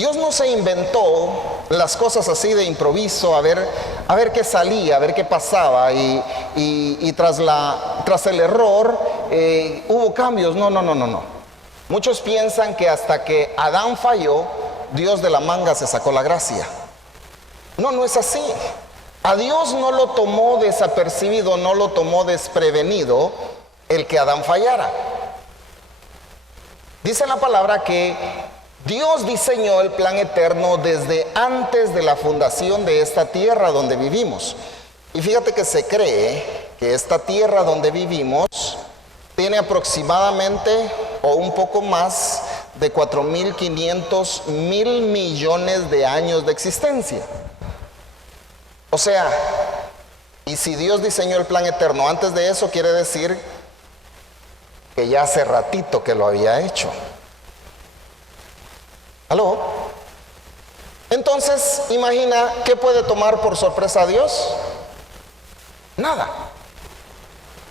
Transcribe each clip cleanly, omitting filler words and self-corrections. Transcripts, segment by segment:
Dios no se inventó las cosas así de improviso, a ver qué salía, a ver qué pasaba, y tras el error hubo cambios. No. Muchos piensan que hasta que Adán falló, Dios de la manga se sacó la gracia. No es así. A Dios no lo tomó desapercibido, no lo tomó desprevenido el que Adán fallara. Dice la palabra que Dios diseñó el plan eterno desde antes de la fundación de esta tierra donde vivimos. Y fíjate que se cree que esta tierra donde vivimos tiene aproximadamente o un poco más de 4.500 mil millones de años de existencia. O sea, y si Dios diseñó el plan eterno antes de eso, quiere decir que ya hace ratito que lo había hecho. ¿Aló? Entonces, imagina, ¿qué puede tomar por sorpresa a Dios? Nada.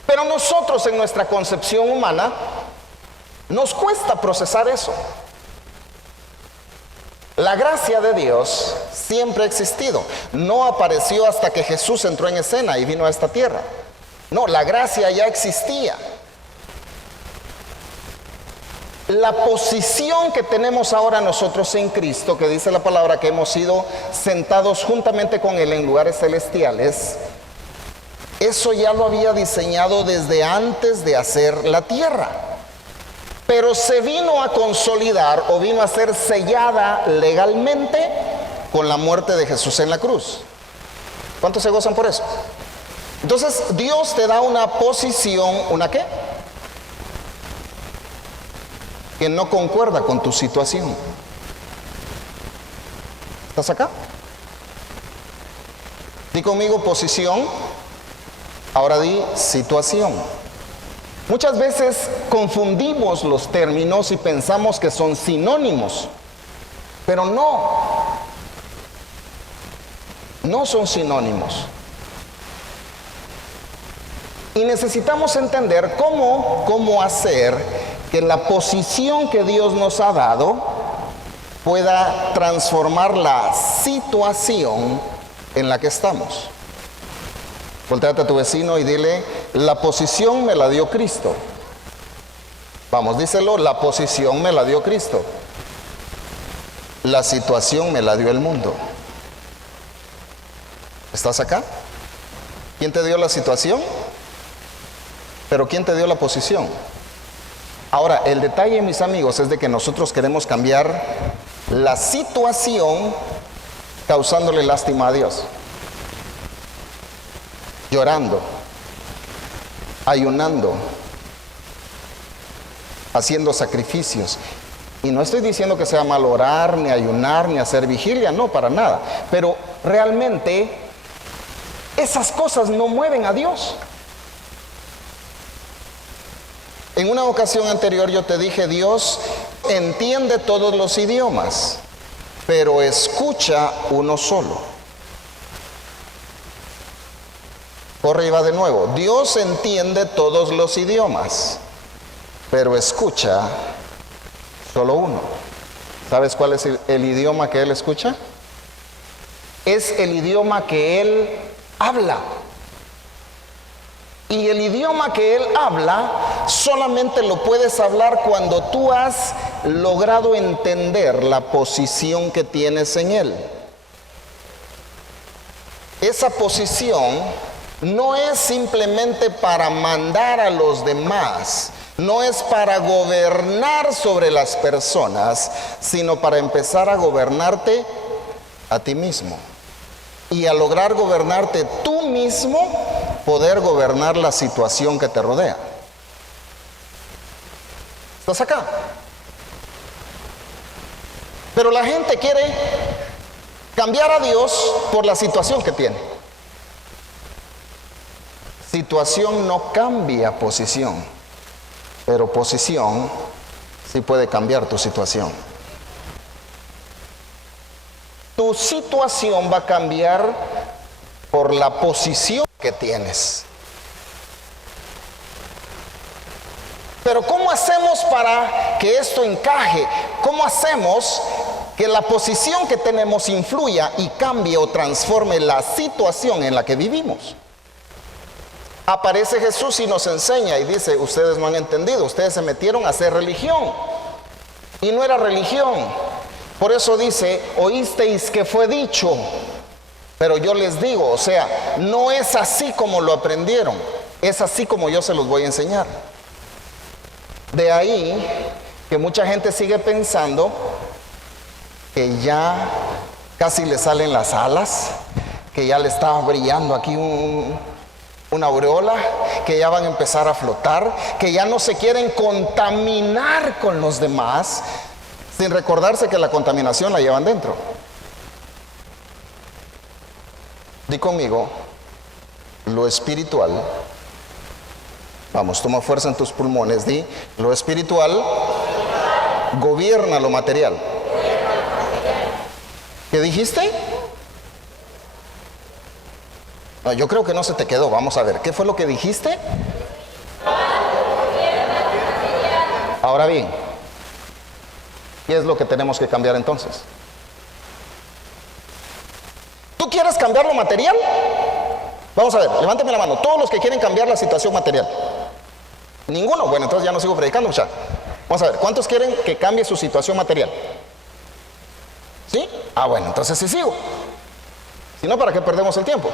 Pero nosotros en nuestra concepción humana nos cuesta procesar eso. La gracia de Dios siempre ha existido. No apareció hasta que Jesús entró en escena y vino a esta tierra. No, la gracia ya existía. La posición que tenemos ahora nosotros en Cristo, que dice la palabra que hemos sido sentados juntamente con Él en lugares celestiales, eso ya lo había diseñado desde antes de hacer la tierra. Pero se vino a consolidar o vino a ser sellada legalmente con la muerte de Jesús en la cruz. ¿Cuántos se gozan por eso? Entonces Dios te da una posición, ¿una qué? Que no concuerda con tu situación. ¿Estás acá? Di conmigo posición, ahora di situación. Muchas veces confundimos los términos y pensamos que son sinónimos, pero no son sinónimos. Y necesitamos entender cómo hacer que la posición que Dios nos ha dado pueda transformar la situación en la que estamos. Voltéate a tu vecino y dile: la posición me la dio Cristo. Vamos, díselo: la posición me la dio Cristo. La situación me la dio el mundo. ¿Estás acá? ¿Quién te dio la situación? Pero ¿quién te dio la posición? Ahora, el detalle, mis amigos, es de que nosotros queremos cambiar la situación causándole lástima a Dios. Llorando, ayunando, haciendo sacrificios. Y no estoy diciendo que sea mal orar, ni ayunar, ni hacer vigilia, no, para nada. Pero realmente esas cosas no mueven a Dios. En una ocasión anterior yo te dije: Dios entiende todos los idiomas, pero escucha uno solo. Corre y va de nuevo. Dios entiende todos los idiomas, pero escucha solo uno. ¿Sabes cuál es el idioma que Él escucha? Es el idioma que Él habla. Y el idioma que Él habla solamente lo puedes hablar cuando tú has logrado entender la posición que tienes en Él. Esa posición no es simplemente para mandar a los demás, no es para gobernar sobre las personas, sino para empezar a gobernarte a ti mismo. Y al lograr gobernarte tú mismo, poder gobernar la situación que te rodea. ¿Estás acá? Pero la gente quiere cambiar a Dios por la situación que tiene. Situación no cambia posición, pero posición sí puede cambiar tu situación. Tu situación va a cambiar por la posición que tienes. Pero ¿cómo hacemos para que esto encaje? ¿Cómo hacemos que la posición que tenemos influya y cambie o transforme la situación en la que vivimos. Aparece Jesús y nos enseña y dice: ustedes no han entendido, ustedes se metieron a hacer religión y no era religión. Por eso dice: oísteis que fue dicho, pero yo les digo. O sea, no es así como lo aprendieron, es así como yo se los voy a enseñar. De ahí que mucha gente sigue pensando que ya casi le salen las alas, que ya le está brillando aquí una aureola, que ya van a empezar a flotar, que ya no se quieren contaminar con los demás, sin recordarse que la contaminación la llevan dentro. Di conmigo: lo espiritual. Vamos, toma fuerza en tus pulmones. Di: lo espiritual gobierna lo material. ¿Qué dijiste? No, yo creo que no se te quedó. Vamos a ver, ¿qué fue lo que dijiste? Ahora bien, ¿qué es lo que tenemos que cambiar entonces? ¿Tú quieres cambiar lo material? Vamos a ver, levánteme la mano. Todos los que quieren cambiar la situación material. ¿Ninguno? Bueno, entonces ya no sigo predicando, muchachos. Vamos a ver, ¿cuántos quieren que cambie su situación material? ¿Sí? Ah, bueno, entonces sí sigo. Si no, ¿para qué perdemos el tiempo?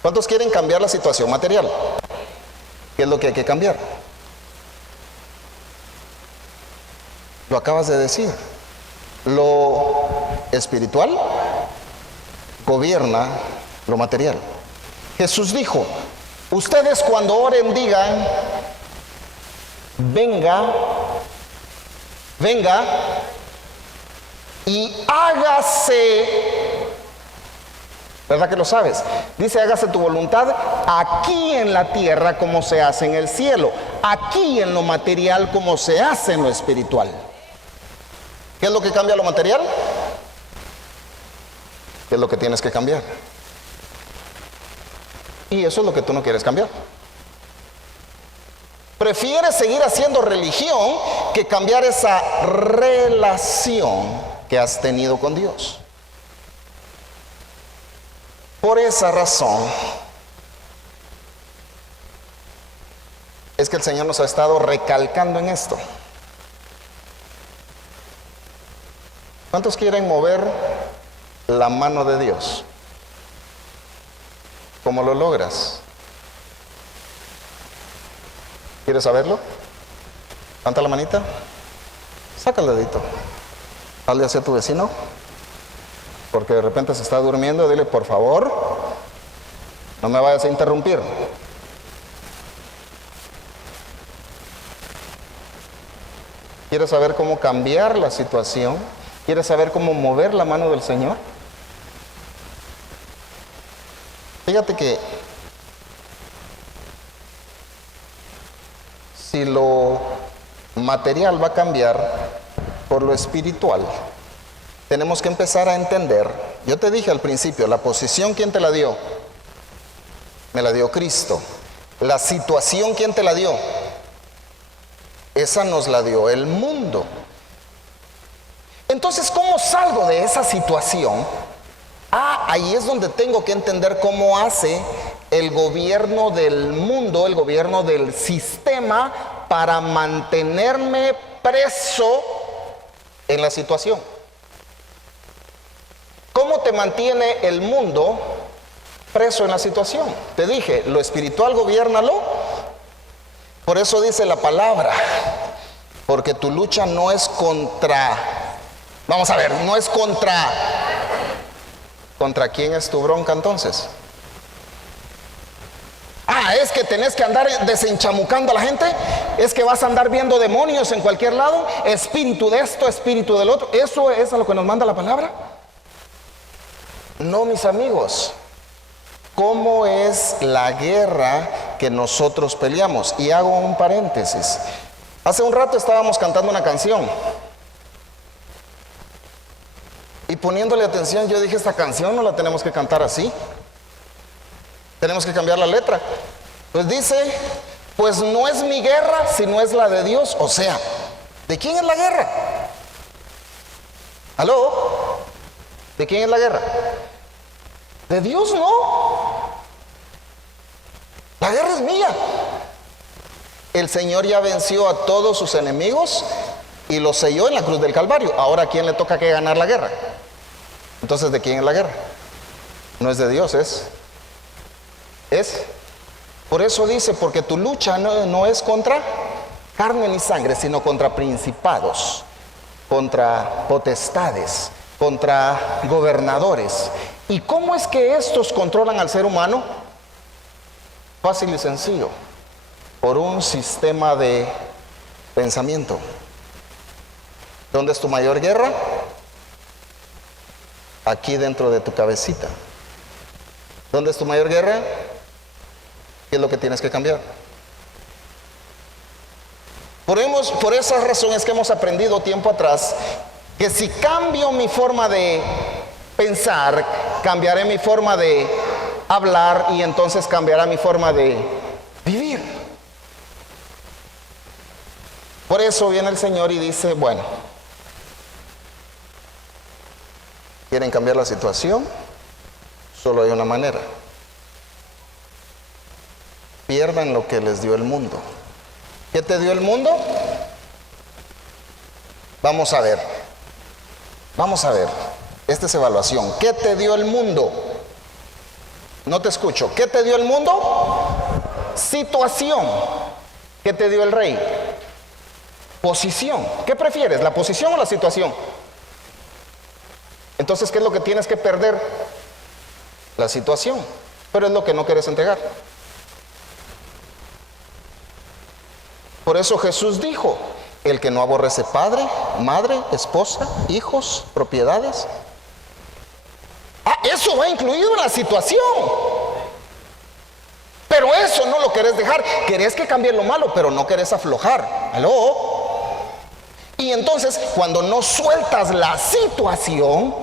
¿Cuántos quieren cambiar la situación material? ¿Qué es lo que hay que cambiar? Lo acabas de decir. Lo espiritual gobierna lo material. Jesús dijo: ustedes cuando oren digan: venga, venga y hágase. ¿Verdad que lo sabes? Dice: hágase tu voluntad aquí en la tierra como se hace en el cielo, aquí en lo material como se hace en lo espiritual. ¿Qué es lo que cambia lo material? ¿Qué es lo que tienes que cambiar? Y eso es lo que tú no quieres cambiar. Prefieres seguir haciendo religión que cambiar esa relación que has tenido con Dios. Por esa razón es que el Señor nos ha estado recalcando en esto. ¿Cuántos quieren mover la mano de Dios? ¿Cómo lo logras? ¿Quieres saberlo? Levanta la manita. Saca el dedito. Hazle hacia tu vecino. Porque de repente se está durmiendo. Dile: por favor, no me vayas a interrumpir. ¿Quieres saber cómo cambiar la situación? ¿Quieres saber cómo mover la mano del Señor? Fíjate que si lo material va a cambiar por lo espiritual, tenemos que empezar a entender. Yo te dije al principio, la posición, ¿quién te la dio? Me la dio Cristo. La situación, ¿quién te la dio? Esa nos la dio el mundo. Entonces, ¿cómo salgo de esa situación? Ahí es donde tengo que entender cómo hace el gobierno del mundo, el gobierno del sistema, para mantenerme preso en la situación. ¿Cómo te mantiene el mundo preso en la situación? Te dije, lo espiritual gobiérnalo. Por eso dice la palabra: porque tu lucha no es contra... Vamos a ver, no es contra... ¿Contra quién es tu bronca entonces? Es que tenés que andar desenchamucando a la gente. Es que vas a andar viendo demonios en cualquier lado. Espíritu de esto, espíritu del otro. ¿Eso es a lo que nos manda la palabra? No, mis amigos. ¿Cómo es la guerra que nosotros peleamos? Y hago un paréntesis. Hace un rato estábamos cantando una canción. Y poniéndole atención, yo dije: esta canción no la tenemos que cantar así. Tenemos que cambiar la letra. Pues dice: pues no es mi guerra, sino es la de Dios. O sea, ¿de quién es la guerra? ¿Aló? ¿De quién es la guerra? De Dios no. La guerra es mía. El Señor ya venció a todos sus enemigos y los selló en la cruz del Calvario. Ahora, ¿a quién le toca que ganar la guerra? Entonces, ¿de quién es la guerra? No es de Dios, es. Por eso dice, porque tu lucha no es contra carne ni sangre, sino contra principados, contra potestades, contra gobernadores. ¿Y cómo es que estos controlan al ser humano? Fácil y sencillo, por un sistema de pensamiento. ¿Dónde es tu mayor guerra? Aquí dentro de tu cabecita. ¿Dónde es tu mayor guerra? ¿Qué es lo que tienes que cambiar? Por esas razones que hemos aprendido tiempo atrás, que si cambio mi forma de pensar, cambiaré mi forma de hablar y entonces cambiará mi forma de vivir. Por eso viene el Señor y dice, bueno, ¿quieren cambiar la situación? Solo hay una manera. Pierdan lo que les dio el mundo. ¿Qué te dio el mundo? Vamos a ver. Esta es evaluación. ¿Qué te dio el mundo? No te escucho. ¿Qué te dio el mundo? Situación. ¿Qué te dio el rey? Posición. ¿Qué prefieres, la posición o la situación? Entonces, ¿qué es lo que tienes que perder? La situación. Pero es lo que no quieres entregar. Por eso Jesús dijo, el que no aborrece padre, madre, esposa, hijos, propiedades. Eso va incluido en la situación. Pero eso no lo querés dejar. Querés que cambie lo malo, pero no querés aflojar. ¿Aló? Y entonces, cuando no sueltas la situación,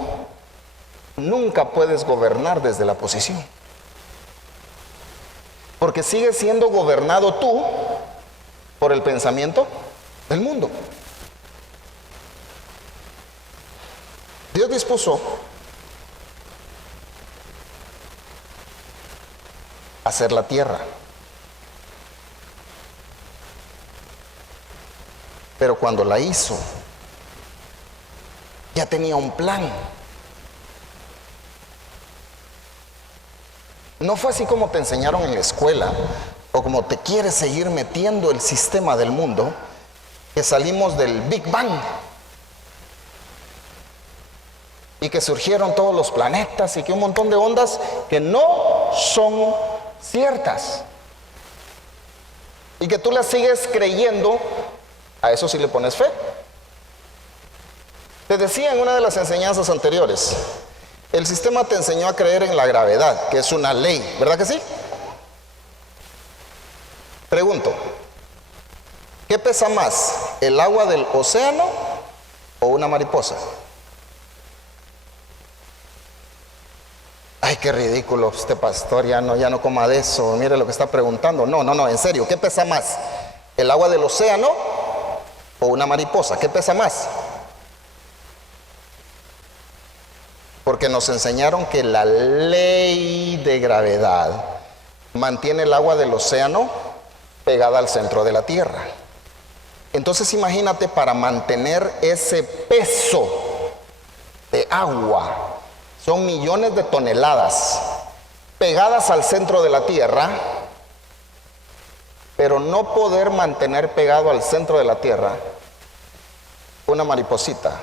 nunca puedes gobernar desde la posición. Porque sigues siendo gobernado tú por el pensamiento del mundo. Dios dispuso hacer la tierra. Pero cuando la hizo, ya tenía un plan. No fue así como te enseñaron en la escuela, o como te quiere seguir metiendo el sistema del mundo, que salimos del Big Bang y que surgieron todos los planetas y que un montón de ondas que no son ciertas y que tú las sigues creyendo. A eso sí le pones fe. Te decía en una de las enseñanzas anteriores, el sistema te enseñó a creer en la gravedad, que es una ley, ¿verdad que sí? Pregunto, ¿qué pesa más, el agua del océano o una mariposa? Ay, qué ridículo este pastor, ya no coma de eso, mire lo que está preguntando. No, en serio, ¿qué pesa más, el agua del océano o una mariposa? ¿Qué pesa más? Porque nos enseñaron que la ley de gravedad mantiene el agua del océano pegada al centro de la tierra. Entonces imagínate, para mantener ese peso de agua, son millones de toneladas pegadas al centro de la tierra, pero no poder mantener pegado al centro de la tierra una mariposita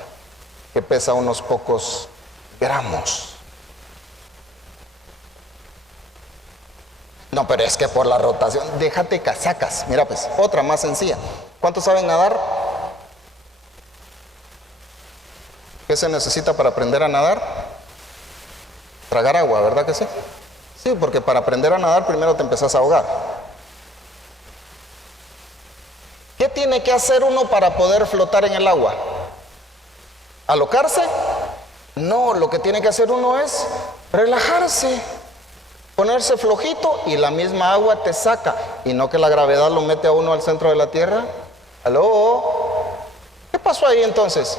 que pesa unos pocos gramos. No, pero es que por la rotación, déjate casacas. Mira pues, otra más sencilla. ¿Cuántos saben nadar? ¿Qué se necesita para aprender a nadar? Tragar agua, ¿verdad que sí? Sí, porque para aprender a nadar primero te empezás a ahogar. ¿Qué tiene que hacer uno para poder flotar en el agua? ¿Alocarse? No, lo que tiene que hacer uno es relajarse, ponerse flojito y la misma agua te saca. Y no que la gravedad lo mete a uno al centro de la tierra. ¿Aló? ¿Qué pasó ahí entonces?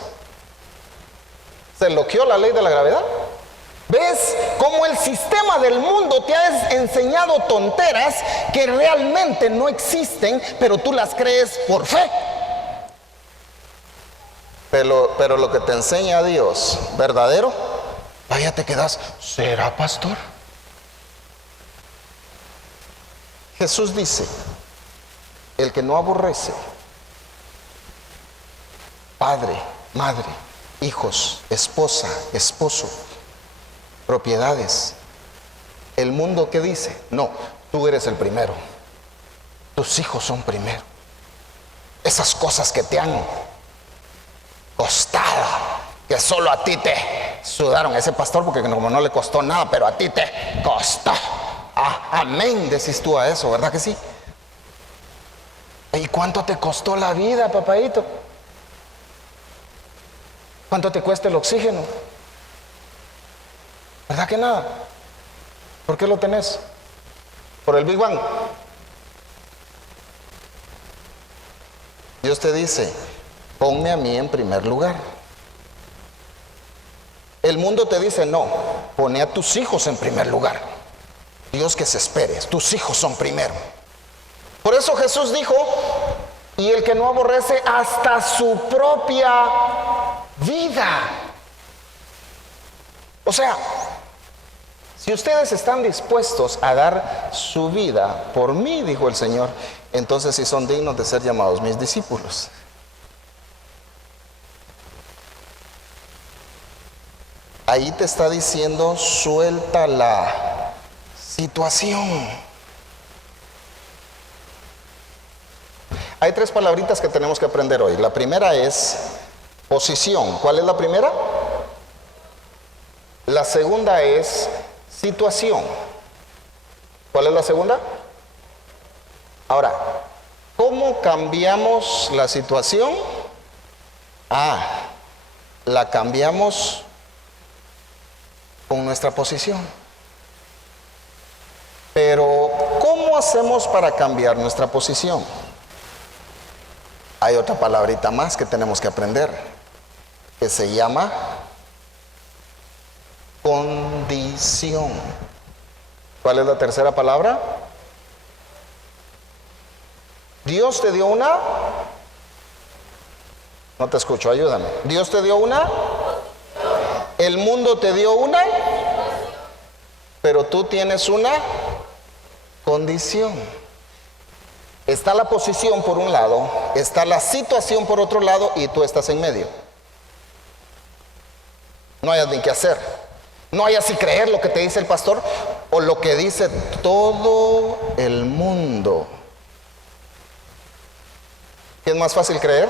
Se bloqueó la ley de la gravedad. ¿Ves cómo el sistema del mundo te ha enseñado tonteras que realmente no existen, pero tú las crees por fe? Pero lo que te enseña Dios, verdadero, vaya te quedas, ¿será pastor? Jesús dice, el que no aborrece padre, madre, hijos, esposa, esposo, propiedades, el mundo, ¿qué dice? No, tú eres el primero, tus hijos son primero. Esas cosas que te han costado, que solo a ti te sudaron, ese pastor porque como no le costó nada, pero a ti te costó. Amén, decís tú a eso, ¿verdad que sí? ¿Y cuánto te costó la vida, papadito? ¿Cuánto te cuesta el oxígeno? ¿Verdad que nada? ¿Por qué lo tenés? Por el Big Bang. Dios te dice, ponme a mí en primer lugar. El mundo te dice, no, pone a tus hijos en primer lugar. Dios, que se espere, tus hijos son primero. Por eso Jesús dijo, y el que no aborrece hasta su propia vida. O sea, si ustedes están dispuestos a dar su vida por mí, dijo el Señor, entonces sí son dignos de ser llamados mis discípulos. Ahí te está diciendo, suelta la situación. Hay tres palabritas que tenemos que aprender hoy. La primera es posición. ¿Cuál es la primera? La segunda es situación. ¿Cuál es la segunda? Ahora, ¿cómo cambiamos la situación? La cambiamos con nuestra posición. Pero, ¿cómo hacemos para cambiar nuestra posición? Hay otra palabrita más que tenemos que aprender, que se llama condición. ¿Cuál es la tercera palabra? Dios te dio una. No te escucho, ayúdame. Dios te dio una. El mundo te dio una. Pero tú tienes una condición. Está la posición por un lado, está la situación por otro lado y tú estás en medio. No hayas ni qué hacer. No hayas si creer lo que te dice el pastor o lo que dice todo el mundo. ¿Qué es más fácil creer?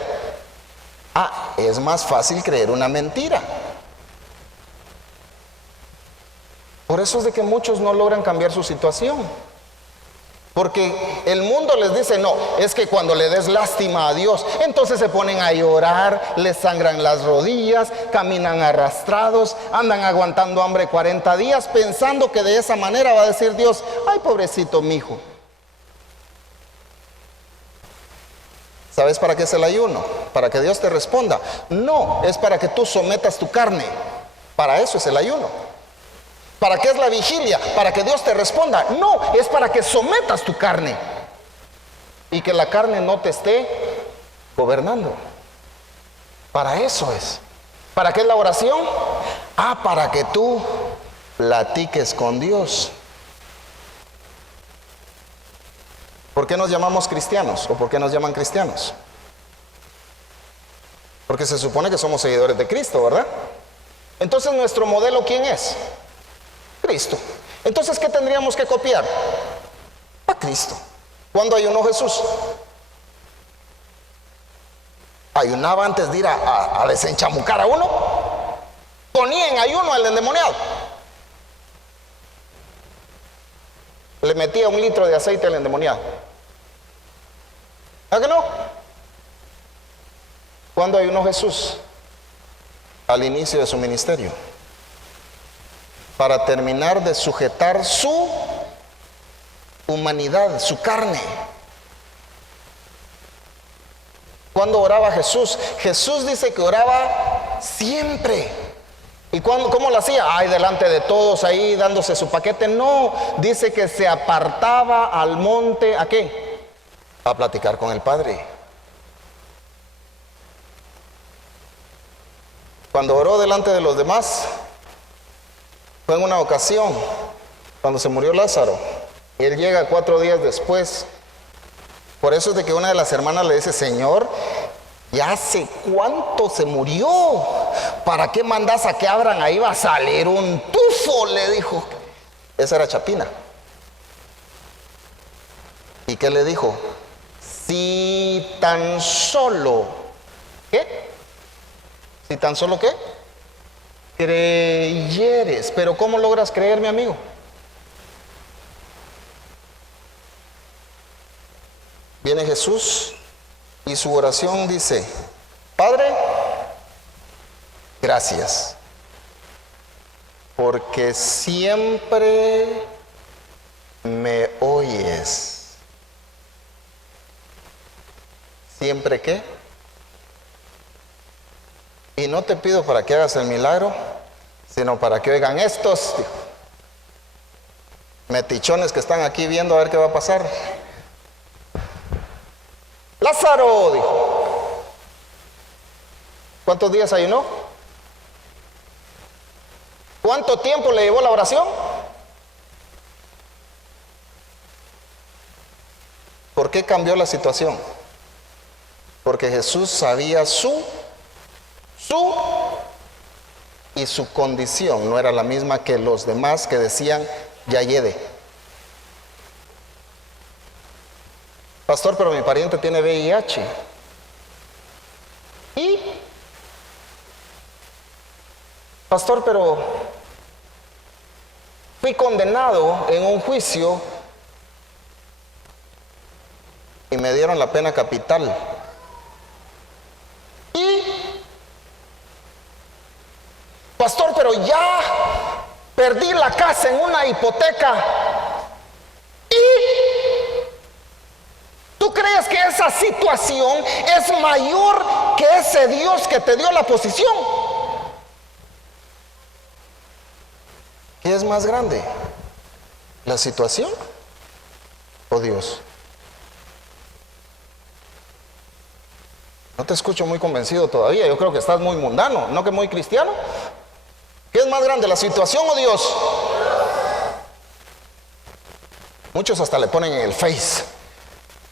Es más fácil creer una mentira. Por eso es de que muchos no logran cambiar su situación. Porque el mundo les dice, no, es que cuando le des lástima a Dios, entonces se ponen a llorar, les sangran las rodillas, caminan arrastrados, andan aguantando hambre 40 días, pensando que de esa manera va a decir Dios, ay, pobrecito mi hijo. ¿Sabes para qué es el ayuno? Para que Dios te responda. No, es para que tú sometas tu carne. Para eso es el ayuno. ¿Para qué es la vigilia? Para que Dios te responda. No, es para que sometas tu carne y que la carne no te esté gobernando. Para eso es. ¿Para qué es la oración? Para que tú platiques con Dios. ¿Por qué nos llamamos cristianos? ¿O por qué nos llaman cristianos? Porque se supone que somos seguidores de Cristo, ¿verdad? Entonces, ¿nuestro modelo quién es? Cristo. Entonces, ¿qué tendríamos que copiar? A Cristo. ¿Cuándo ayunó Jesús? Ayunaba antes de ir a desenchamucar a uno. Ponía en ayuno al endemoniado. Le metía 1 litro de aceite al endemoniado. ¿A que no? ¿Cuándo ayunó Jesús? Al inicio de su ministerio. Para terminar de sujetar su humanidad, su carne. ¿Cuándo oraba Jesús? Jesús dice que oraba siempre. ¿Y cómo lo hacía? Ay, delante de todos ahí dándose su paquete. No, dice que se apartaba al monte, ¿a qué? A platicar con el Padre. Cuando oró delante de los demás, fue en una ocasión, cuando se murió Lázaro. Y él llega 4 días después. Por eso es de que una de las hermanas le dice: Señor, ya hace cuánto se murió, ¿para qué mandas a que abran? Ahí va a salir un tufo, le dijo. Esa era Chapina. ¿Y qué le dijo? Si tan solo, ¿qué? Si tan solo, ¿qué? Creyeres. Pero ¿cómo logras creer, mi amigo? Viene Jesús y su oración dice: Padre, gracias, porque siempre me oyes. ¿Siempre qué? Y no te pido para que hagas el milagro, sino para que oigan estos metichones que están aquí viendo a ver qué va a pasar. Lázaro, dijo. ¿Cuántos días ayunó? ¿Cuánto tiempo le llevó la oración? ¿Por qué cambió la situación? Porque Jesús sabía su y su condición no era la misma que los demás que decían: ya yede. Pastor, pero mi pariente tiene VIH. ¿Y? Pastor, pero fui condenado en un juicio y me dieron la pena capital. ¿Y? Pastor, pero ya perdí la casa en una hipoteca. ¿Y? ¿Tú crees que esa situación es mayor que ese Dios que te dio la posición? ¿Qué es más grande? ¿La situación o Dios? No te escucho muy convencido todavía. Yo creo que estás muy mundano, no que muy cristiano. ¿Qué es más grande, la situación o Dios? Muchos hasta le ponen en el Face: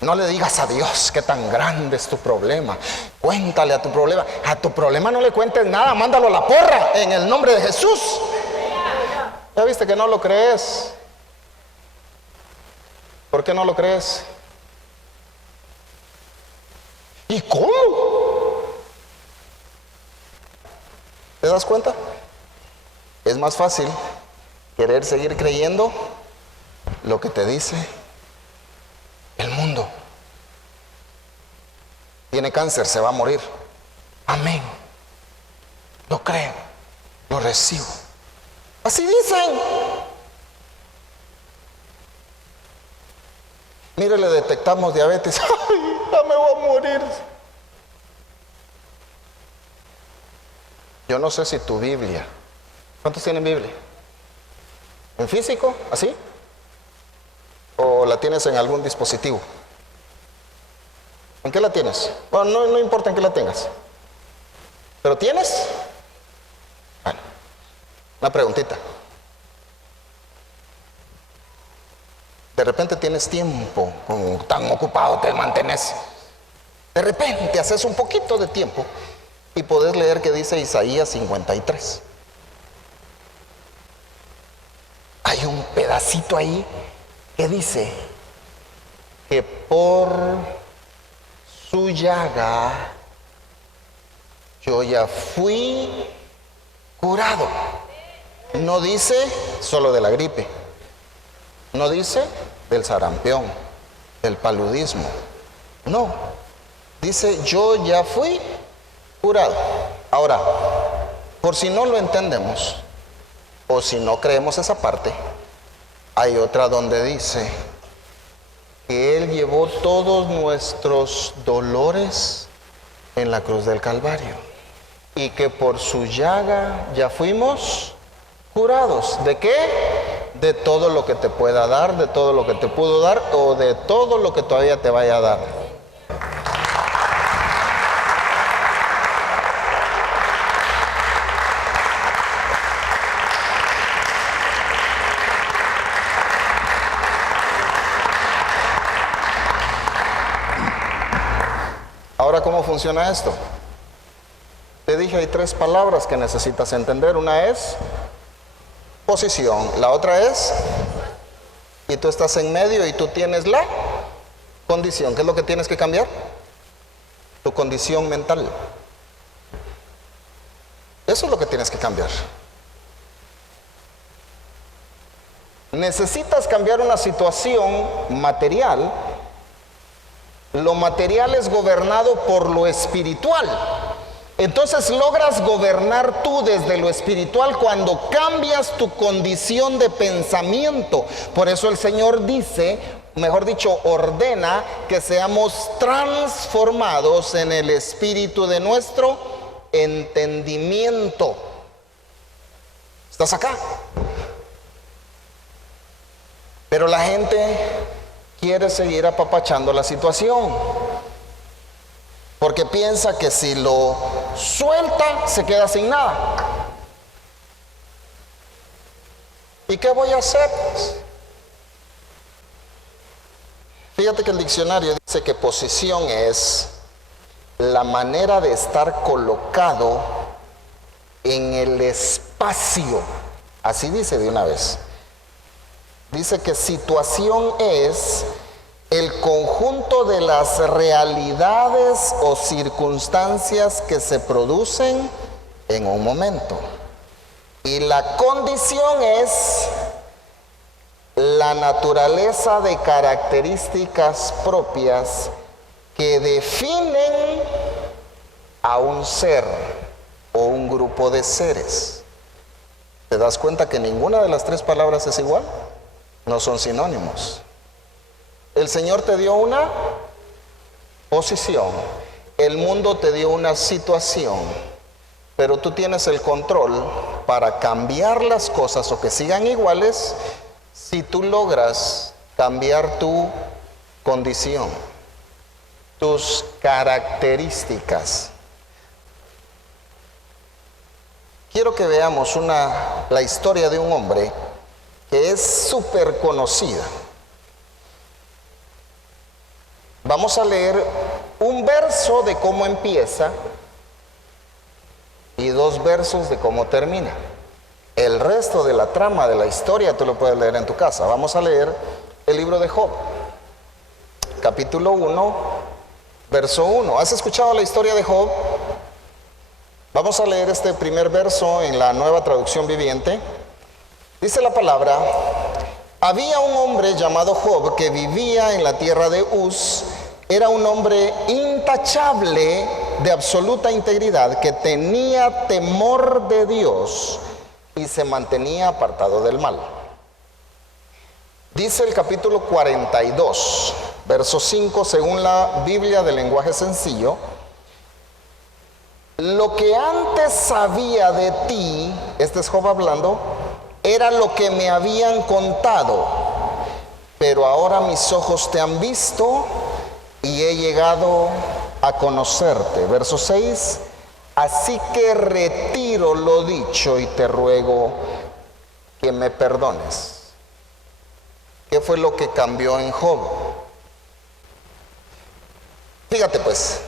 no le digas a Dios qué tan grande es tu problema. Cuéntale a tu problema. A tu problema no le cuentes nada, mándalo a la porra en el nombre de Jesús. ¿Ya viste que no lo crees? ¿Por qué no lo crees? ¿Y cómo? ¿Te das cuenta? Es más fácil querer seguir creyendo lo que te dice el mundo. Tiene cáncer, se va a morir. Amén. Lo creo, lo recibo. Así dicen. Mire, le detectamos diabetes. ¡Ay, ya me voy a morir! Yo no sé si tu Biblia. ¿Cuántos tienen Biblia? ¿En físico? ¿Así? ¿O la tienes en algún dispositivo? ¿En qué la tienes? Bueno, no importa en qué la tengas. ¿Pero tienes? Bueno, una preguntita. De repente tienes tiempo, como tan ocupado te mantienes. De repente haces un poquito de tiempo y podés leer que dice Isaías 53. Hay un pedacito ahí que dice que por su llaga yo ya fui curado. No dice solo de la gripe, no dice del sarampión, del paludismo, no, dice yo ya fui curado. Ahora, por si no lo entendemos o si no creemos esa parte, hay otra donde dice que Él llevó todos nuestros dolores en la cruz del Calvario. y que por su llaga ya fuimos curados. ¿De qué? De todo lo que te pueda dar, de todo lo que te pudo dar o de todo lo que todavía te vaya a dar. Ahora, ¿cómo funciona esto? Te dije, hay tres palabras que necesitas entender. Una es posición, la otra es, y tú estás en medio y tú tienes la condición. ¿Qué es lo que tienes que cambiar? Tu condición mental. Eso es lo que tienes que cambiar. Necesitas cambiar una situación material. Lo material es gobernado por lo espiritual. Entonces logras gobernar tú desde lo espiritual cuando cambias tu condición de pensamiento. Por eso el Señor dice, mejor dicho, ordena que seamos transformados en el espíritu de nuestro entendimiento. ¿Estás acá? Pero la gente quiere seguir apapachando la situación, porque piensa que si lo suelta se queda sin nada. ¿Y qué voy a hacer? Fíjate que el diccionario dice que posición es la manera de estar colocado en el espacio. Así dice de una vez. Dice que situación es el conjunto de las realidades o circunstancias que se producen en un momento. Y la condición es la naturaleza de características propias que definen a un ser o un grupo de seres. ¿Te das cuenta que ninguna de las tres palabras es igual? No son sinónimos. El Señor te dio una posición, el mundo te dio una situación, pero tú tienes el control para cambiar las cosas o que sigan iguales si tú logras cambiar tu condición, tus características. Quiero que veamos la historia de un hombre que es súper conocida. Vamos a leer un verso de cómo empieza y 2 versos de cómo termina. El resto de la trama de la historia tú lo puedes leer en tu casa. Vamos a leer el libro de Job, capítulo 1, verso 1. ¿Has escuchado la historia de Job? Vamos a leer este primer verso en la Nueva Traducción Viviente. Dice la palabra: había un hombre llamado Job que vivía en la tierra de Uz. Era un hombre intachable, de absoluta integridad, que tenía temor de Dios y se mantenía apartado del mal. Dice el capítulo 42, verso 5, según la Biblia del lenguaje sencillo: lo que antes sabía de ti, este es Job hablando, era lo que me habían contado, pero ahora mis ojos te han visto y he llegado a conocerte. Verso 6, así que retiro lo dicho y te ruego que me perdones. ¿Qué fue lo que cambió en Job? Fíjate pues,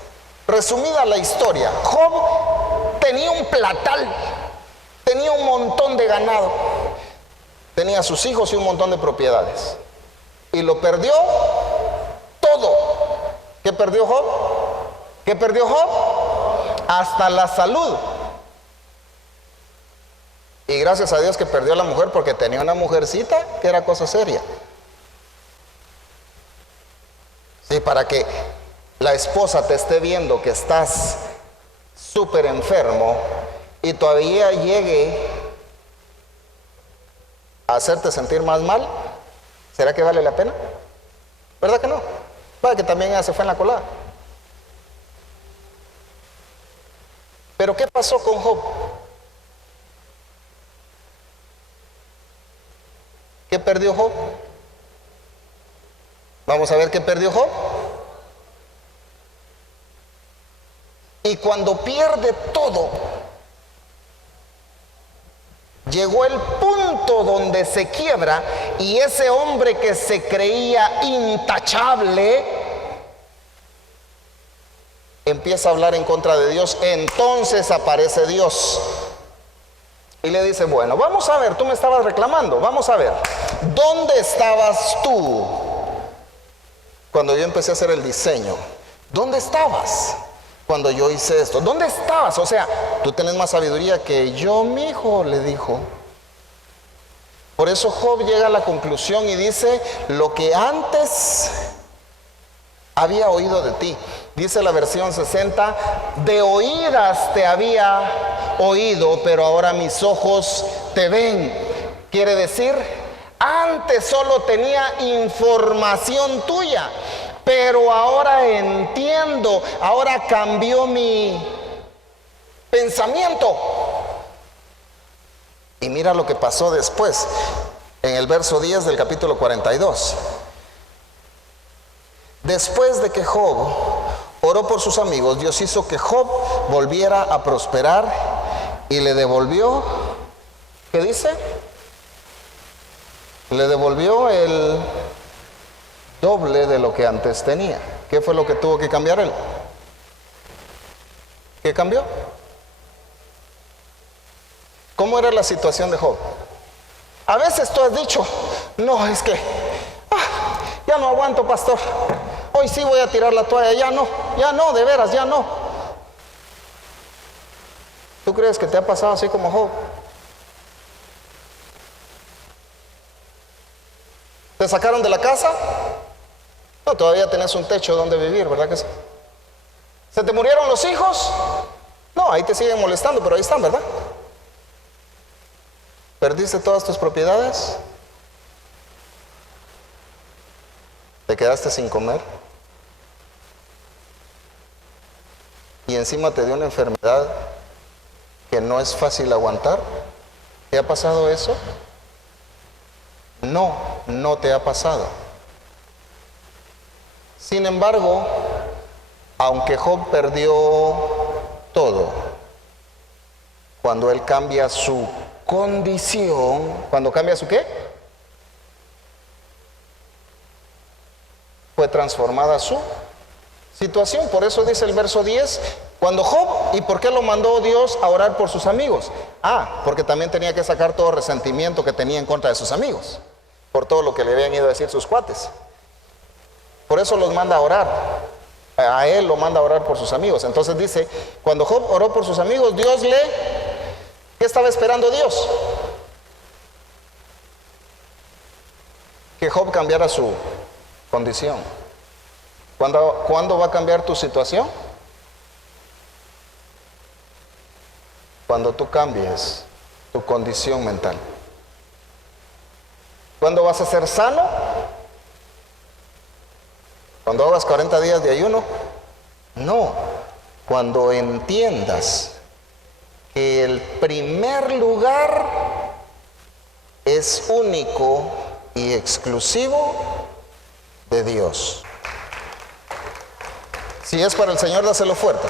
resumida la historia, Job tenía un platal, tenía un montón de ganado, tenía sus hijos y un montón de propiedades, y lo perdió todo. ¿Qué perdió Job? ¿Qué perdió Job? Hasta la salud. Y gracias a Dios que perdió a la mujer, porque tenía una mujercita que era cosa seria. Sí, para que la esposa te esté viendo que estás súper enfermo y todavía llegue a hacerte sentir más mal, ¿será que vale la pena? ¿Verdad que no? Para que también ella se fue en la colada. Pero ¿qué pasó con Job? ¿Qué perdió Job? Vamos a ver qué perdió Job. Y cuando pierde todo, llegó el punto donde se quiebra y ese hombre que se creía intachable empieza a hablar en contra de Dios. Entonces aparece Dios y le dice: bueno, vamos a ver, tú me estabas reclamando, vamos a ver, ¿dónde estabas tú cuando yo empecé a hacer el diseño? ¿Dónde estabas cuando yo hice esto? ¿Dónde estabas? O sea, tú tienes más sabiduría que yo, mi hijo, le dijo. Por eso Job llega a la conclusión y dice: lo que antes había oído de ti, dice la versión 60, de oídas te había oído, pero ahora mis ojos te ven. Quiere decir, antes solo tenía información tuya, pero ahora entiendo, ahora cambió mi pensamiento. Y mira lo que pasó después, en el verso 10 del capítulo 42. Después de que Job oró por sus amigos, Dios hizo que Job volviera a prosperar y le devolvió, ¿qué dice? Le devolvió el doble de lo que antes tenía. ¿Qué fue lo que tuvo que cambiar él? ¿Qué cambió? ¿Cómo era la situación de Job? A veces tú has dicho: no, es que ya no aguanto, pastor, hoy sí voy a tirar la toalla, ya no, de veras, ya no. ¿Tú crees que te ha pasado así como Job? ¿Te sacaron de la casa? No, todavía tenés un techo donde vivir, ¿verdad que sí? ¿Se te murieron los hijos? No, ahí te siguen molestando, pero ahí están, ¿verdad? ¿Perdiste todas tus propiedades? ¿Te quedaste sin comer? Y encima te dio una enfermedad que no es fácil aguantar. ¿Te ha pasado eso? No, no te ha pasado. Sin embargo, aunque Job perdió todo, cuando él cambia su condición, ¿cuando cambia su qué? Fue transformada su situación. Por eso dice el verso 10, cuando Job, ¿y por qué lo mandó Dios a orar por sus amigos? Porque también tenía que sacar todo resentimiento que tenía en contra de sus amigos, por todo lo que le habían ido a decir sus cuates. Por eso los manda a orar. A él lo manda a orar por sus amigos. Entonces dice, cuando Job oró por sus amigos, Dios ¿qué estaba esperando Dios? Que Job cambiara su condición. ¿Cuándo va a cambiar tu situación? Cuando tú cambies tu condición mental. ¿Cuándo vas a ser sano? ¿Cuando hagas 40 días de ayuno? No, cuando entiendas que el primer lugar es único y exclusivo de Dios. Si es para el Señor, dáselo fuerte.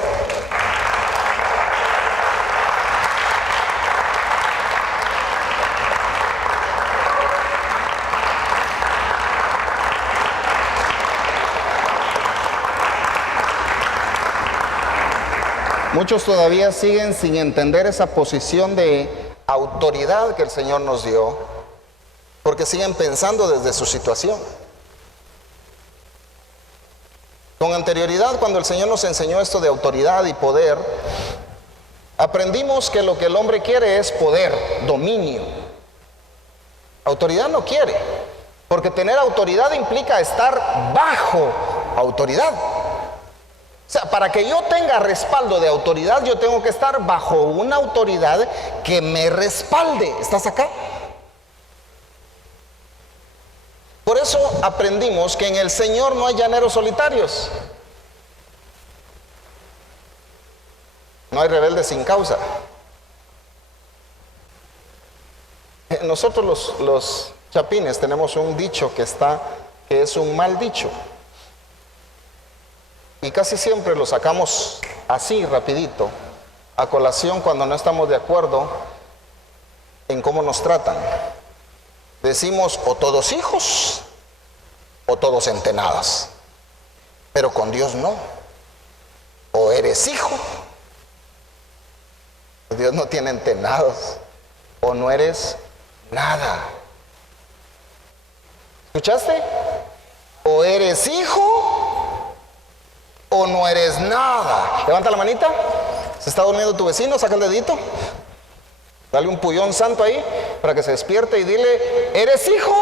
Muchos todavía siguen sin entender esa posición de autoridad que el Señor nos dio, porque siguen pensando desde su situación. Con anterioridad, cuando el Señor nos enseñó esto de autoridad y poder, aprendimos que lo que el hombre quiere es poder, dominio. Autoridad no quiere, porque tener autoridad implica estar bajo autoridad. O sea, para que yo tenga respaldo de autoridad, yo tengo que estar bajo una autoridad que me respalde. ¿Estás acá? Por eso aprendimos que en el Señor no hay llaneros solitarios. No hay rebelde sin causa. Nosotros los chapines tenemos un dicho que es un mal dicho. Y casi siempre lo sacamos así rapidito, a colación cuando no estamos de acuerdo en cómo nos tratan. Decimos o todos hijos o todos entenadas, pero con Dios no. O eres hijo, Dios no tiene entenados, o no eres nada. ¿Escuchaste? O eres hijo o no eres nada. Levanta la manita. ¿Se está durmiendo tu vecino? Saca el dedito. Dale un pullón santo ahí para que se despierte y dile, ¿eres hijo?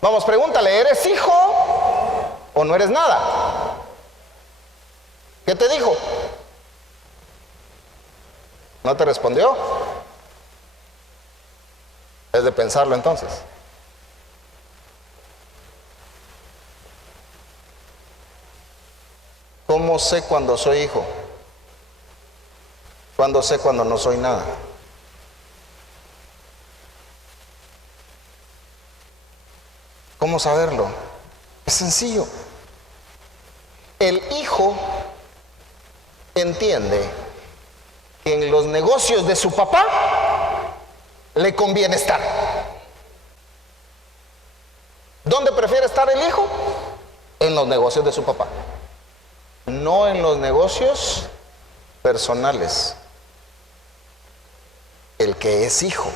Vamos, pregúntale, ¿eres hijo o no eres nada? ¿Qué te dijo? ¿No te respondió? Es de pensarlo entonces. ¿Cómo sé cuando soy hijo? ¿Cuándo sé cuando no soy nada? ¿Cómo saberlo? Es sencillo. El hijo entiende que en los negocios de su papá le conviene estar. ¿Dónde prefiere estar el hijo? En los negocios de su papá, no en los negocios personales. El que es hijo,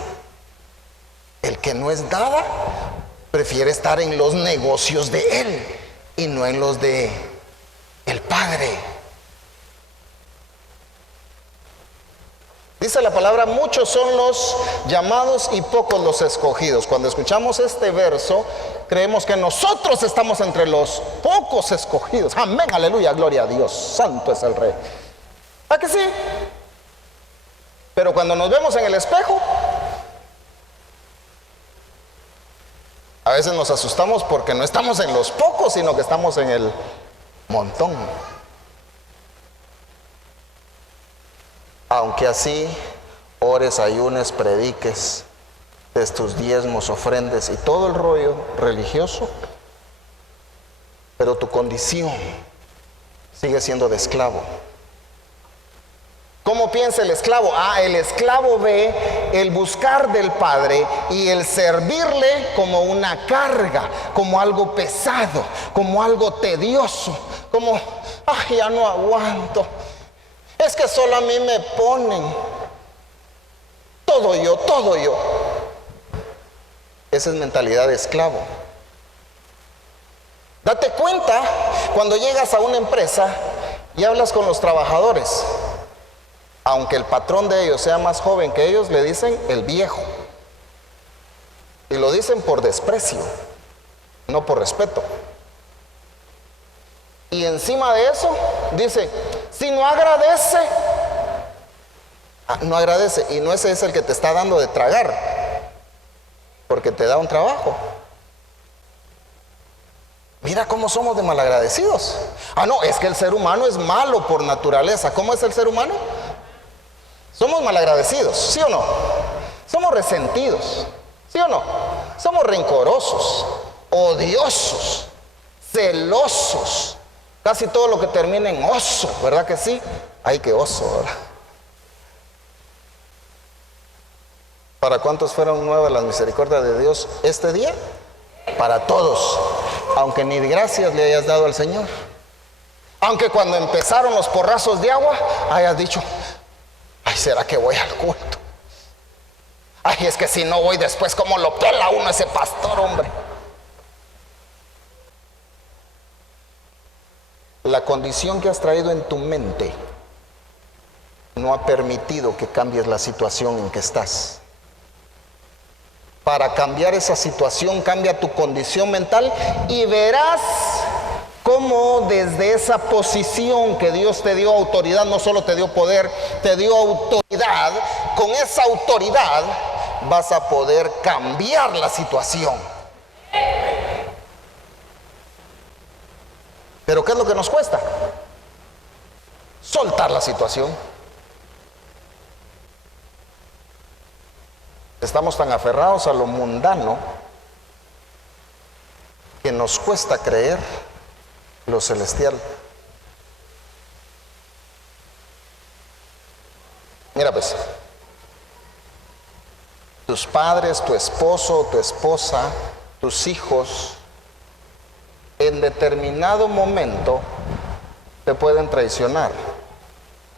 el que no es nada, prefiere estar en los negocios de él y no en los de el padre. Dice la palabra, muchos son los llamados y pocos los escogidos. Cuando escuchamos este verso, creemos que nosotros estamos entre los pocos escogidos. Amén, aleluya, gloria a Dios, santo es el Rey. ¿A que sí? Pero cuando nos vemos en el espejo, a veces nos asustamos porque no estamos en los pocos, sino que estamos en el montón. Aunque así ores, ayunes, prediques, des tus diezmos, ofrendes y todo el rollo religioso, pero tu condición sigue siendo de esclavo. ¿Cómo piensa el esclavo? El esclavo ve el buscar del Padre y el servirle como una carga, como algo pesado, como algo tedioso, como, ya no aguanto. Es que solo a mí me ponen. Todo yo, todo yo. Esa es mentalidad de esclavo. Date cuenta cuando llegas a una empresa y hablas con los trabajadores. Aunque el patrón de ellos sea más joven que ellos, le dicen el viejo. Y lo dicen por desprecio, no por respeto. Y encima de eso, dice, si no agradece, no agradece. Y no ese es el que te está dando de tragar, porque te da un trabajo. Mira cómo somos de malagradecidos. No, es que el ser humano es malo por naturaleza. ¿Cómo es el ser humano? Somos malagradecidos, ¿sí o no? Somos resentidos, ¿sí o no? Somos rencorosos, odiosos, celosos. Casi todo lo que termina en oso, ¿verdad que sí? Ay, qué oso, ¿verdad? ¿Para cuántos fueron nuevas las misericordias de Dios este día? Para todos, aunque ni gracias le hayas dado al Señor. Aunque cuando empezaron los porrazos de agua hayas dicho, ay, ¿será que voy al culto? Ay, es que si no voy después, ¿cómo lo pela uno ese pastor, hombre? La condición que has traído en tu mente no ha permitido que cambies la situación en que estás. Para cambiar esa situación, cambia tu condición mental y verás cómo desde esa posición que Dios te dio autoridad, no solo te dio poder, te dio autoridad. Con esa autoridad vas a poder cambiar la situación. Pero ¿qué es lo que nos cuesta? Soltar la situación. Estamos tan aferrados a lo mundano que nos cuesta creer lo celestial. Mira pues, tus padres, tu esposo, tu esposa, tus hijos, en determinado momento te pueden traicionar.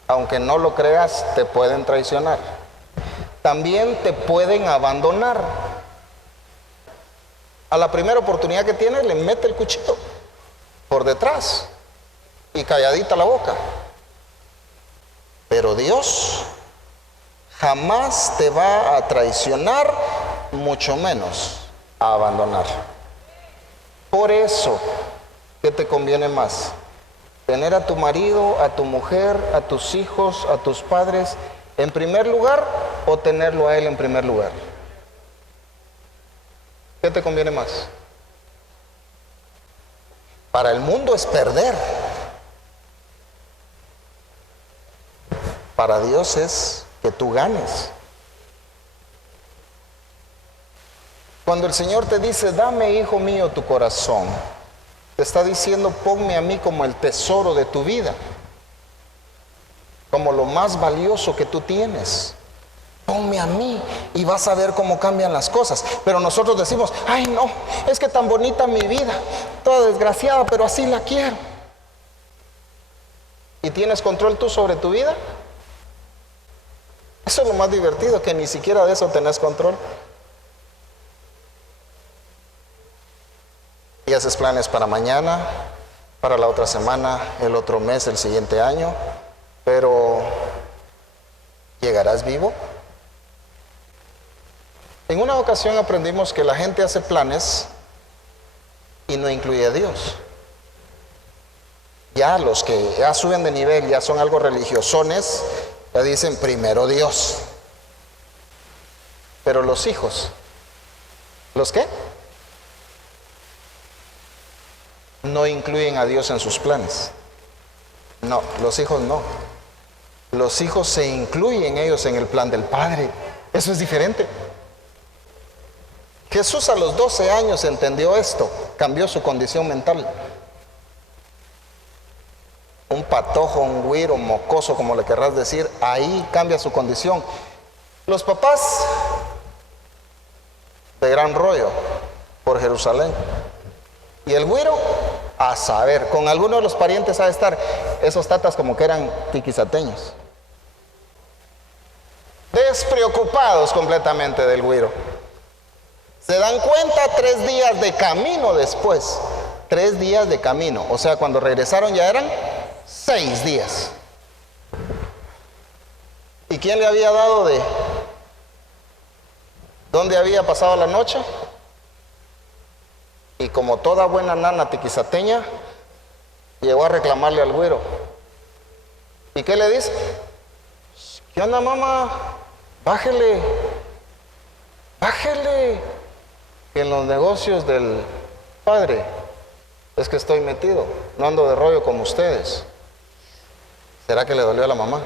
Aunque no lo creas, te pueden traicionar. También te pueden abandonar. A la primera oportunidad que tienes, le mete el cuchillo por detrás y calladita la boca. Pero Dios jamás te va a traicionar, mucho menos a abandonar. Por eso, ¿qué te conviene más? ¿Tener a tu marido, a tu mujer, a tus hijos, a tus padres en primer lugar o tenerlo a él en primer lugar? ¿Qué te conviene más? Para el mundo es perder. Para Dios es que tú ganes. Cuando el Señor te dice, dame, hijo mío, tu corazón, te está diciendo, ponme a mí como el tesoro de tu vida, como lo más valioso que tú tienes. Ponme a mí y vas a ver cómo cambian las cosas. Pero nosotros decimos, ay no, es que tan bonita mi vida, toda desgraciada, pero así la quiero. ¿Y tienes control tú sobre tu vida? Eso es lo más divertido, que ni siquiera de eso tenés control. Y haces planes para mañana, para la otra semana, el otro mes, el siguiente año, pero ¿llegarás vivo? En una ocasión aprendimos que la gente hace planes y no incluye a Dios. Ya los que ya suben de nivel, ya son algo religiosones, ya dicen primero Dios. Pero los hijos, ¿los qué? No incluyen a Dios en sus planes. No, los hijos no. Los hijos se incluyen ellos en el plan del Padre. Eso es diferente. Jesús a los 12 años entendió esto, cambió su condición mental. Un patojo, un güiro, mocoso, como le querrás decir, ahí cambia su condición. Los papás de gran rollo por Jerusalén. Y el güiro, a saber, con algunos de los parientes ha de estar, esos tatas como que eran tiquisateños. Despreocupados completamente del güiro. Se dan cuenta 3 días de camino después. 3 días de camino. O sea, cuando regresaron ya eran 6 días. ¿Y quién le había dado de dónde había pasado la noche? Y como toda buena nana tiquisateña, llegó a reclamarle al güiro. ¿Y qué le dice? ¿Qué onda, mamá? Bájele. Bájele. Que en los negocios del Padre es que estoy metido. No ando de rollo como ustedes. ¿Será que le dolió a la mamá?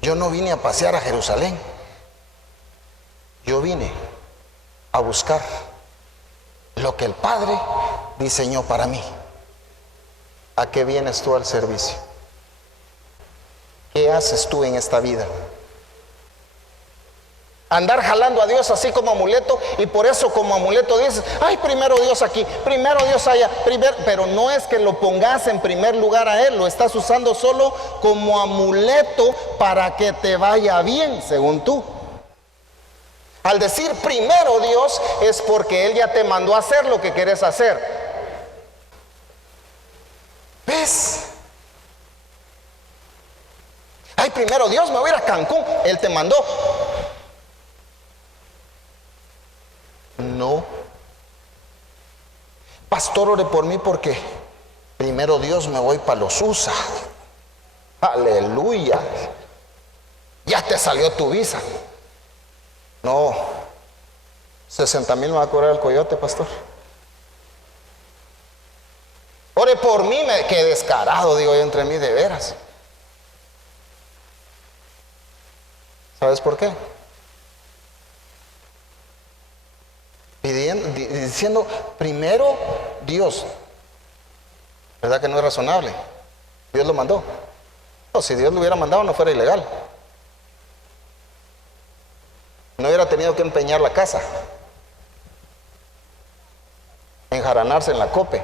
Yo no vine a pasear a Jerusalén. Yo vine a buscar lo que el Padre diseñó para mí. ¿A qué vienes tú al servicio? ¿Qué haces tú en esta vida? Andar jalando a Dios así como amuleto, y por eso como amuleto dices, ay, primero Dios aquí, primero Dios allá, pero no es que lo pongas en primer lugar a Él, lo estás usando solo como amuleto para que te vaya bien, según tú. Al decir primero Dios es porque Él ya te mandó a hacer lo que quieres hacer. ¿Ves? Ay, primero Dios, me voy a ir a Cancún, Él te mandó. No. Pastor, ore por mí porque primero Dios me voy para los USA. Aleluya. Ya te salió tu visa. No. 60,000 me va a cobrar el coyote, pastor. Ore por mí, qué descarado, digo yo entre mí, de veras. ¿Sabes por qué? diciendo primero Dios. ¿Verdad que no es razonable? Dios lo mandó. No, si Dios lo hubiera mandado no fuera ilegal. No hubiera tenido que empeñar la casa, enjaranarse en la cope.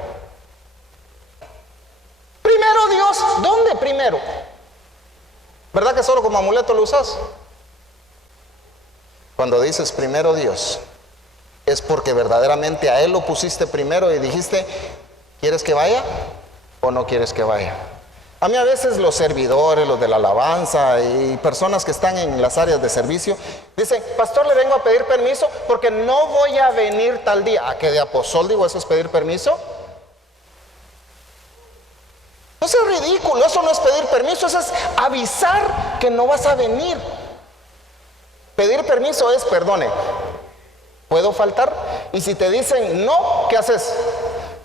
Primero Dios, ¿dónde primero? ¿Verdad que solo como amuleto lo usas? Cuando dices primero Dios, es porque verdaderamente a Él lo pusiste primero y dijiste, ¿quieres que vaya o no quieres que vaya? A mí a veces los servidores, los de la alabanza y personas que están en las áreas de servicio dicen, pastor, le vengo a pedir permiso porque no voy a venir tal día. ¿A qué de apóstol digo eso es pedir permiso? Eso es ridículo, eso no es pedir permiso, eso es avisar que no vas a venir. Pedir permiso es, perdone, ¿puedo faltar? Y si te dicen no, ¿qué haces?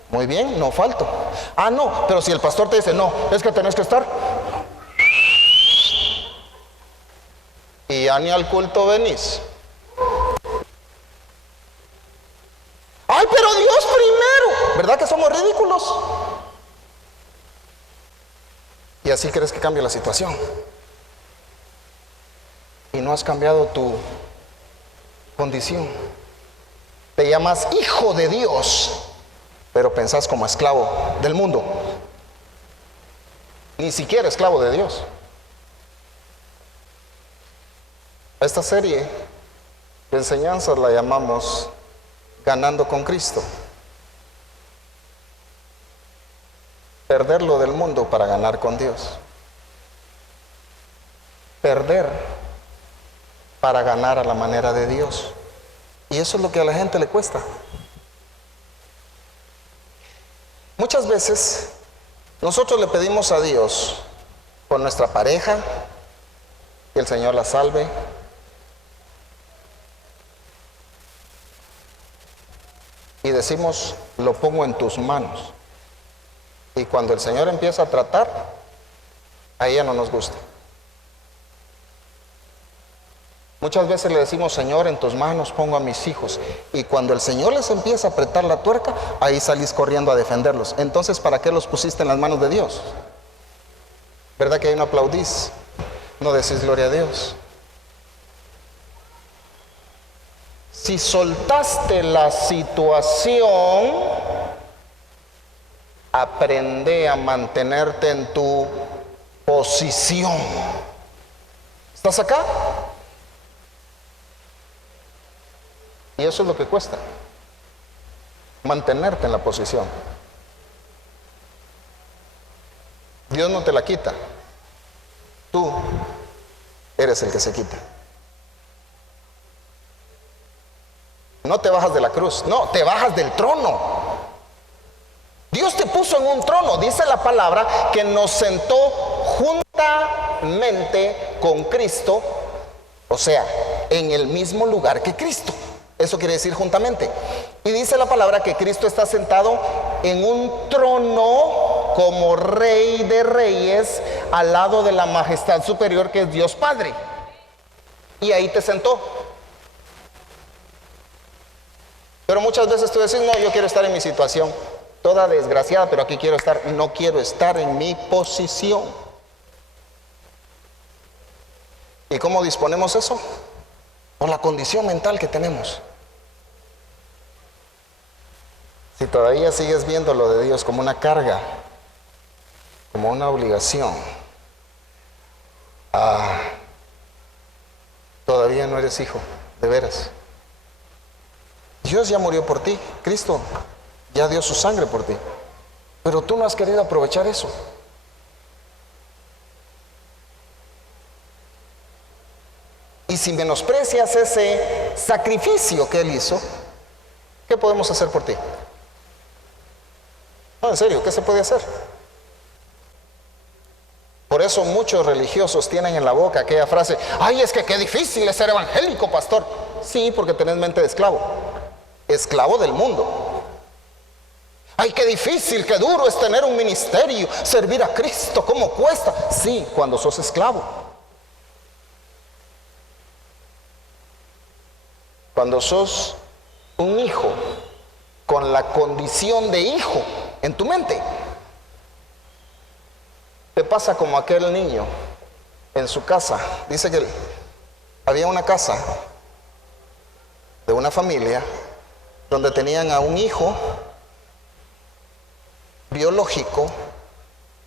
Muy bien, no falto. Ah, no, pero si el pastor te dice no, es que tenés que estar. Y ya ni al culto venís. Ay, pero Dios primero. ¿Verdad que somos ridículos? Y así crees que cambia la situación. Y no has cambiado tu condición. Te llamas hijo de Dios, pero pensás como esclavo del mundo. Ni siquiera esclavo de Dios. A esta serie de enseñanzas la llamamos Ganando con Cristo. Perder lo del mundo para ganar con Dios. Perder para ganar a la manera de Dios. Y eso es lo que a la gente le cuesta. Muchas veces nosotros le pedimos a Dios por nuestra pareja, que el Señor la salve. Y decimos, lo pongo en tus manos. Y cuando el Señor empieza a tratar, a ella no nos gusta. Muchas veces le decimos, Señor, en tus manos pongo a mis hijos. Y cuando el Señor les empieza a apretar la tuerca, ahí salís corriendo a defenderlos. Entonces, ¿para qué los pusiste en las manos de Dios? ¿Verdad que ahí no aplaudís? No decís gloria a Dios. Si soltaste la situación, aprende a mantenerte en tu posición. ¿Estás acá? Y eso es lo que cuesta, mantenerte en la posición. Dios no te la quita, tú eres el que se quita. No te bajas de la cruz, no, te bajas del trono. Dios te puso en un trono, dice la palabra que nos sentó juntamente con Cristo, o sea, en el mismo lugar que Cristo. Eso quiere decir juntamente. Y dice la palabra que Cristo está sentado en un trono como Rey de Reyes al lado de la majestad superior que es Dios Padre. Y ahí te sentó. Pero muchas veces tú decís, no, yo quiero estar en mi situación, toda desgraciada, pero aquí quiero estar. No quiero estar en mi posición. ¿Y cómo disponemos eso? Por la condición mental que tenemos. Si todavía sigues viendo lo de Dios como una carga, como una obligación, todavía no eres hijo, de veras. Dios ya murió por ti, Cristo ya dio su sangre por ti, pero tú no has querido aprovechar eso. Y si menosprecias ese sacrificio que Él hizo, ¿qué podemos hacer por ti? No, en serio, ¿qué se puede hacer? Por eso muchos religiosos tienen en la boca aquella frase, ay, es que qué difícil es ser evangélico, pastor. Sí, porque tenés mente de esclavo, esclavo del mundo. Ay, qué difícil, qué duro es tener un ministerio, servir a Cristo, ¿cómo cuesta? Sí, cuando sos esclavo. Cuando sos un hijo con la condición de hijo en tu mente, te pasa como aquel niño en su casa. Dice que había una casa de una familia donde tenían a un hijo biológico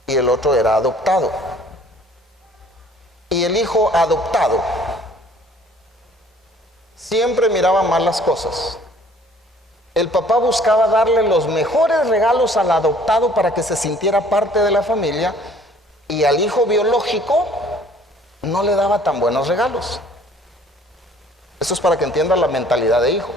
y el otro era adoptado. Y el hijo adoptado siempre miraba mal las cosas. El papá buscaba darle los mejores regalos al adoptado para que se sintiera parte de la familia, y al hijo biológico no le daba tan buenos regalos. Eso es para que entiendan la mentalidad de hijo.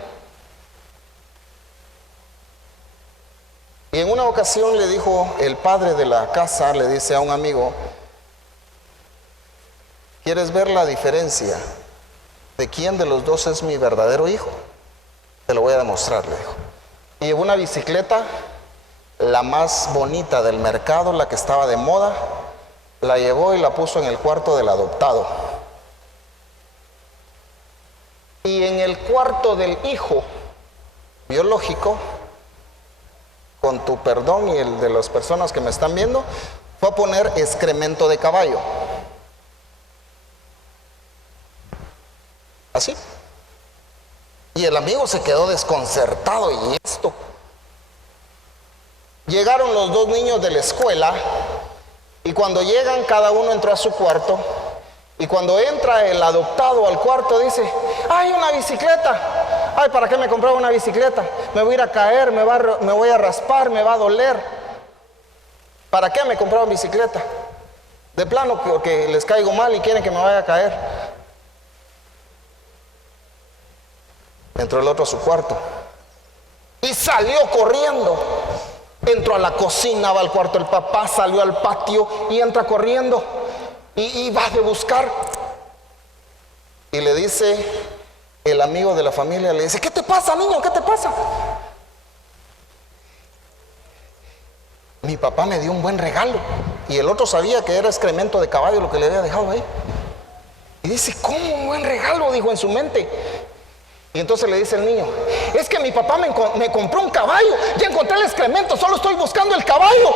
Y en una ocasión le dijo el padre de la casa, le dice a un amigo: ¿quieres ver la diferencia de quién de los dos es mi verdadero hijo? Te lo voy a demostrar, le dijo. Y llevó una bicicleta, la más bonita del mercado, la que estaba de moda, la llevó y la puso en el cuarto del adoptado. Y en el cuarto del hijo biológico, con tu perdón y el de las personas que me están viendo, fue a poner excremento de caballo. Así. Y el amigo se quedó desconcertado. ¿Y esto? Llegaron los dos niños de la escuela, y cuando llegan, cada uno entró a su cuarto. Y cuando entra el adoptado al cuarto, dice: ¡ay, una bicicleta! ¡Ay, ¿para qué me compraba una bicicleta? Me voy a ir a caer, me voy a raspar, me va a doler. ¿Para qué me compraba bicicleta? De plano que les caigo mal y quieren que me vaya a caer. Entró el otro a su cuarto y salió corriendo. Entró a la cocina, va al cuarto del papá, salió al patio y entra corriendo y va de buscar. Y le dice el amigo de la familia, le dice: ¿qué te pasa, niño? ¿Qué te pasa? Mi papá me dio un buen regalo. Y el otro sabía que era excremento de caballo lo que le había dejado ahí. Y dice: ¿cómo un buen regalo? Dijo en su mente. Y entonces le dice el niño: es que mi papá me compró un caballo. Ya encontré el excremento, solo estoy buscando el caballo.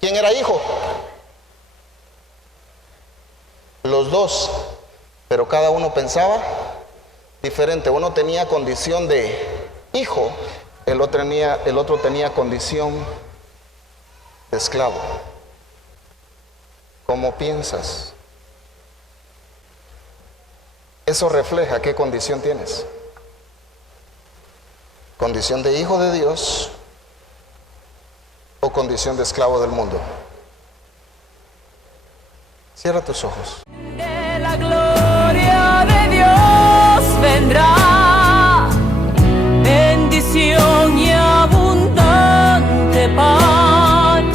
¿Quién era hijo? Los dos, pero cada uno pensaba diferente. Uno tenía condición de hijo, el otro tenía condición de esclavo. ¿Cómo piensas? Eso refleja qué condición tienes. ¿Condición de hijo de Dios o condición de esclavo del mundo? Cierra tus ojos. De la gloria de Dios vendrá bendición y abundante pan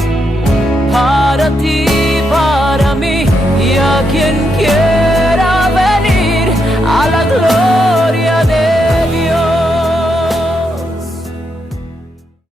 para ti, para mí y a quien quiera.